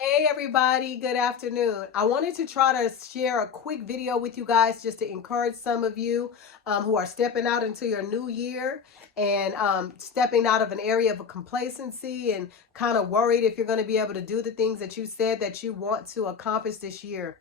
Hey everybody, good afternoon. I wanted to try to share a quick video with you guys just to encourage some of you who are stepping out into your new year and stepping out of an area of complacency and kind of worried if you're going to be able to do the things that you said that you want to accomplish this year.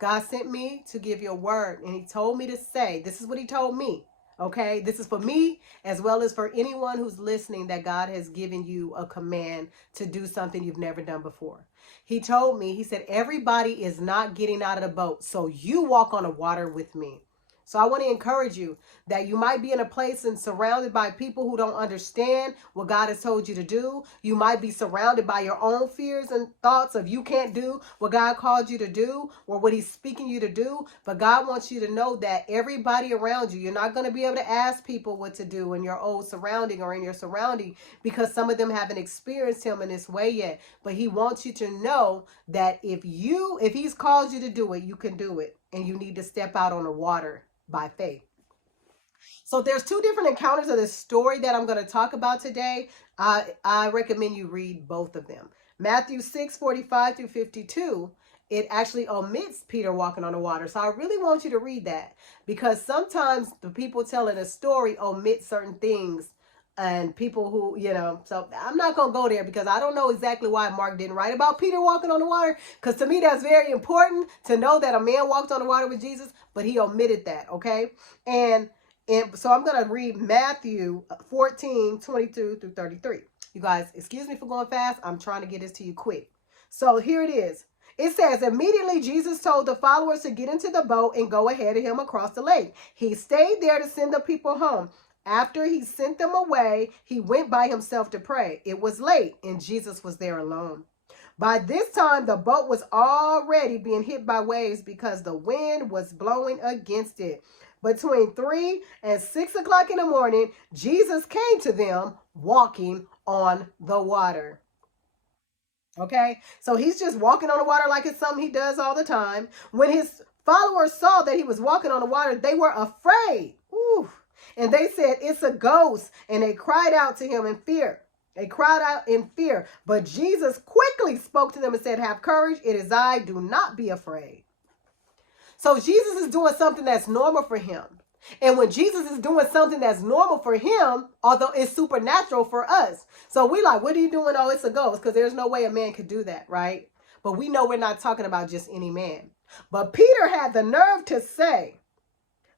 God sent me to give you a word, and he told me to say, this is what he told me. Okay, this is for me as well as for anyone who's listening, that God has given you a command to do something you've never done before. He told me, he said, everybody is not getting out of the boat, so you walk on the water with me. So I want to encourage you that you might be in a place and surrounded by people who don't understand what God has told you to do. You might be surrounded by your own fears and thoughts of you can't do what God called you to do or what he's speaking you to do. But God wants you to know that everybody around you, you're not going to be able to ask people what to do in your old surrounding or in your surrounding because some of them haven't experienced him in this way yet. But he wants you to know that if he's called you to do it, you can do it. And you need to step out on the water by faith. So there's two different encounters of this story that I'm going to talk about today. I recommend you read both of them. Matthew 6:45 through 52, it actually omits Peter walking on the water. So I really want you to read that because sometimes the people telling a story omit certain things and people who, so I'm not going to go there because I don't know exactly why Mark didn't write about Peter walking on the water. Because to me, that's very important to know that a man walked on the water with Jesus, but he omitted that. Okay. And so I'm going to read Matthew 14:22 through 33. You guys, excuse me for going fast. I'm trying to get this to you quick. So here it is. It says, immediately Jesus told the followers to get into the boat and go ahead of him across the lake. He stayed there to send the people home. After he sent them away, he went by himself to pray. It was late, and Jesus was there alone. By this time, the boat was already being hit by waves because the wind was blowing against it. Between 3 and 6 o'clock in the morning, Jesus came to them walking on the water. Okay, so he's just walking on the water like it's something he does all the time. When his followers saw that he was walking on the water, they were afraid. Ooh. And they said, it's a ghost. And they cried out to him in fear. They cried out in fear. But Jesus quickly spoke to them and said, have courage. It is I. Do not be afraid. So Jesus is doing something that's normal for him. And when Jesus is doing something that's normal for him, although it's supernatural for us. So we like, what are you doing? Oh, it's a ghost, because there's no way a man could do that, right? But we know we're not talking about just any man. But Peter had the nerve to say,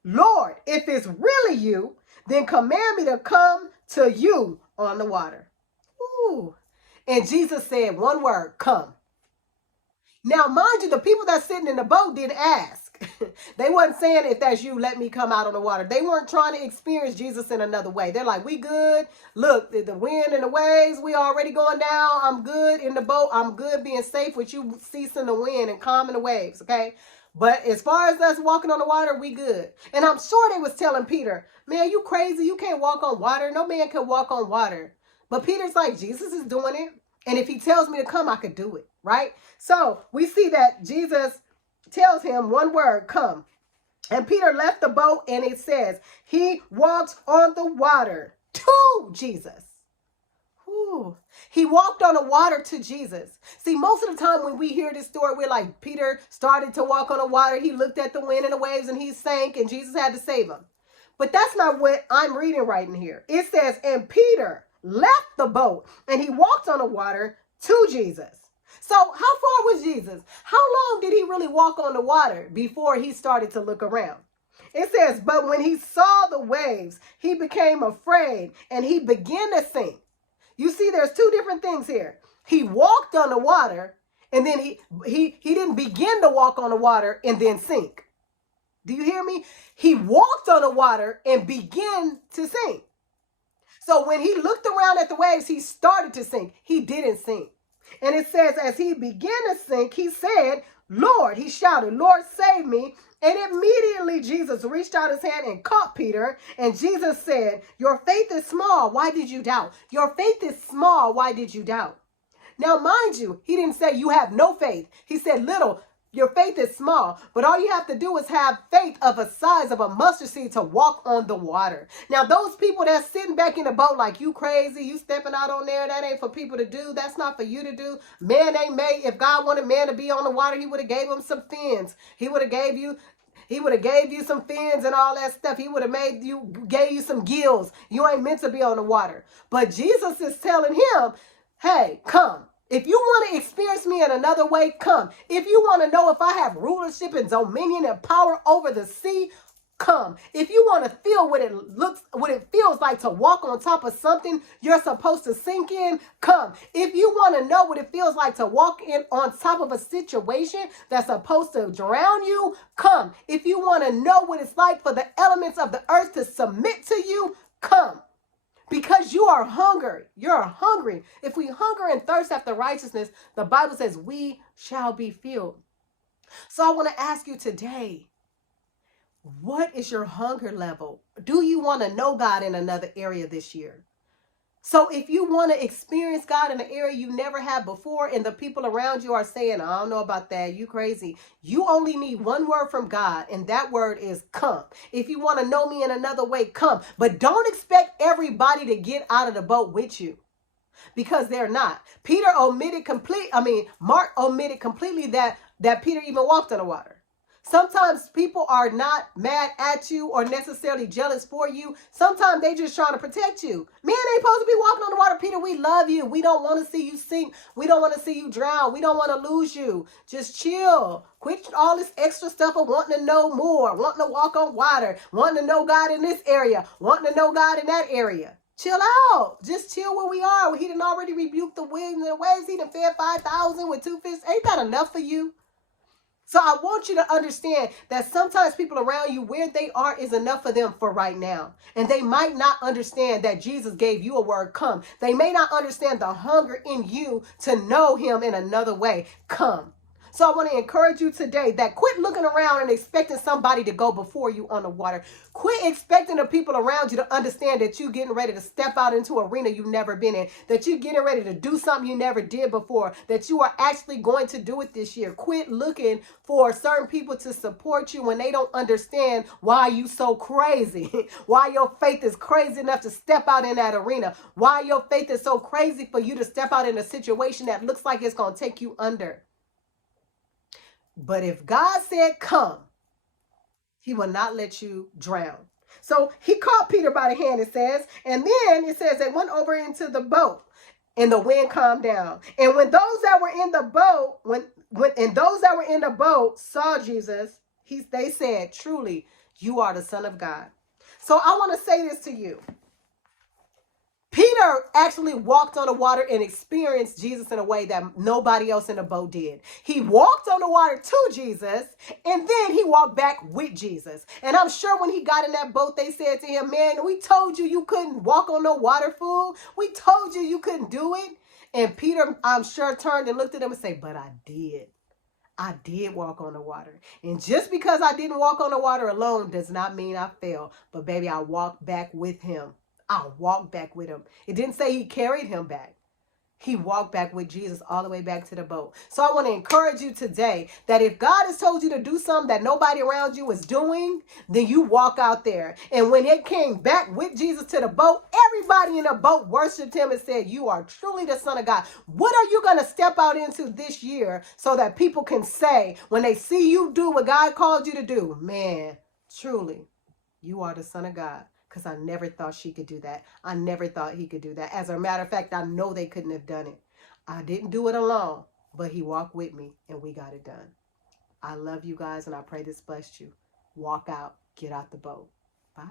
Lord, if it's really you, then command me to come to you on the water. Ooh. And Jesus said one word, come. Now, mind you, the people that's sitting in the boat didn't ask. They wasn't saying, if that's you, let me come out on the water. They weren't trying to experience Jesus in another way. They're like, we good. Look, the wind and the waves, we already going down. I'm good in the boat. I'm good being safe with you ceasing the wind and calming the waves, okay? But as far as us walking on the water, we good. And I'm sure they was telling Peter, man, you crazy. You can't walk on water. No man can walk on water. But Peter's like, Jesus is doing it. And if he tells me to come, I could do it, right? So we see that Jesus tells him one word, come. And Peter left the boat, and it says he walked on the water to Jesus. Ooh. He walked on the water to Jesus. See, most of the time when we hear this story, we're like, Peter started to walk on the water. He looked at the wind and the waves, and he sank, and Jesus had to save him. But that's not what I'm reading right in here. It says, and Peter left the boat, and he walked on the water to Jesus. So how far was Jesus? How long did he really walk on the water before he started to look around? It says, but when he saw the waves, he became afraid and he began to sink. You see, there's two different things here. He walked on the water, and then he didn't begin to walk on the water and then sink. Do you hear me? He walked on the water and began to sink. So when he looked around at the waves, he started to sink. He didn't sink. And it says, as he began to sink, he said, Lord, he shouted, Lord, save me. And immediately Jesus reached out his hand and caught Peter. And Jesus said, your faith is small. Why did you doubt? Your faith is small. Why did you doubt? Now, mind you, he didn't say you have no faith. He said little Your faith is small, but all you have to do is have faith of a size of a mustard seed to walk on the water. Now, those people that's sitting back in the boat like, you crazy, you stepping out on there, that ain't for people to do. That's not for you to do. Man ain't made. If God wanted man to be on the water, he would have gave him some fins. He would have gave you some fins and all that stuff. He would have gave you some gills. You ain't meant to be on the water. But Jesus is telling him, hey, come. If you want to experience me in another way, come. If you want to know if I have rulership and dominion and power over the sea, come. If you want to feel what it feels like to walk on top of something you're supposed to sink in, come. If you want to know what it feels like to walk in on top of a situation that's supposed to drown you, come. If you want to know what it's like for the elements of the earth to submit to you, come. Because you are hungry. You're hungry. If we hunger and thirst after righteousness, the Bible says we shall be filled. So I want to ask you today, what is your hunger level? Do you want to know God in another area this year? So if you want to experience God in an area you never had before and the people around you are saying, I don't know about that, you crazy. You only need one word from God, and that word is come. If you want to know me in another way, come. But don't expect everybody to get out of the boat with you, because they're not. Mark omitted completely that Peter even walked on the water. Sometimes people are not mad at you or necessarily jealous for you. Sometimes they just trying to protect you. Men ain't supposed to be walking on the water. Peter, we love you. We don't want to see you sink. We don't want to see you drown. We don't want to lose you. Just chill. Quit all this extra stuff of wanting to know more, wanting to walk on water, wanting to know God in this area, wanting to know God in that area. Chill out. Just chill where we are. He done already rebuked the winds and the waves. He done fed 5,000 with 2 fish. Ain't that enough for you? So I want you to understand that sometimes people around you, where they are is enough for them for right now. And they might not understand that Jesus gave you a word, come. They may not understand the hunger in you to know him in another way, come. So I want to encourage you today that quit looking around and expecting somebody to go before you on the water. Quit expecting the people around you to understand that you're getting ready to step out into an arena you've never been in, that you're getting ready to do something you never did before, that you are actually going to do it this year. Quit looking for certain people to support you when they don't understand why you so crazy, why your faith is crazy enough to step out in that arena, why your faith is so crazy for you to step out in a situation that looks like it's going to take you under. But if God said come, he will not let you drown. So he caught Peter by the hand, it says, and then it says they went over into the boat and the wind calmed down. And when those that were in the boat, saw Jesus, they said, truly, you are the Son of God. So I want to say this to you. Peter actually walked on the water and experienced Jesus in a way that nobody else in the boat did. He walked on the water to Jesus, and then he walked back with Jesus. And I'm sure when he got in that boat, they said to him, man, we told you couldn't walk on no water, fool. We told you couldn't do it. And Peter, I'm sure, turned and looked at them and said, but I did. I did walk on the water. And just because I didn't walk on the water alone does not mean I fell. But baby, I walked back with him. I walked back with him. It didn't say he carried him back. He walked back with Jesus all the way back to the boat. So I want to encourage you today that if God has told you to do something that nobody around you is doing, then you walk out there. And when it came back with Jesus to the boat, everybody in the boat worshiped him and said, you are truly the Son of God. What are you going to step out into this year so that people can say, when they see you do what God called you to do, man, truly, you are the Son of God? Because I never thought she could do that. I never thought he could do that. As a matter of fact, I know they couldn't have done it. I didn't do it alone, but he walked with me and we got it done. I love you guys and I pray this blessed you. Walk out, get out the boat. Bye.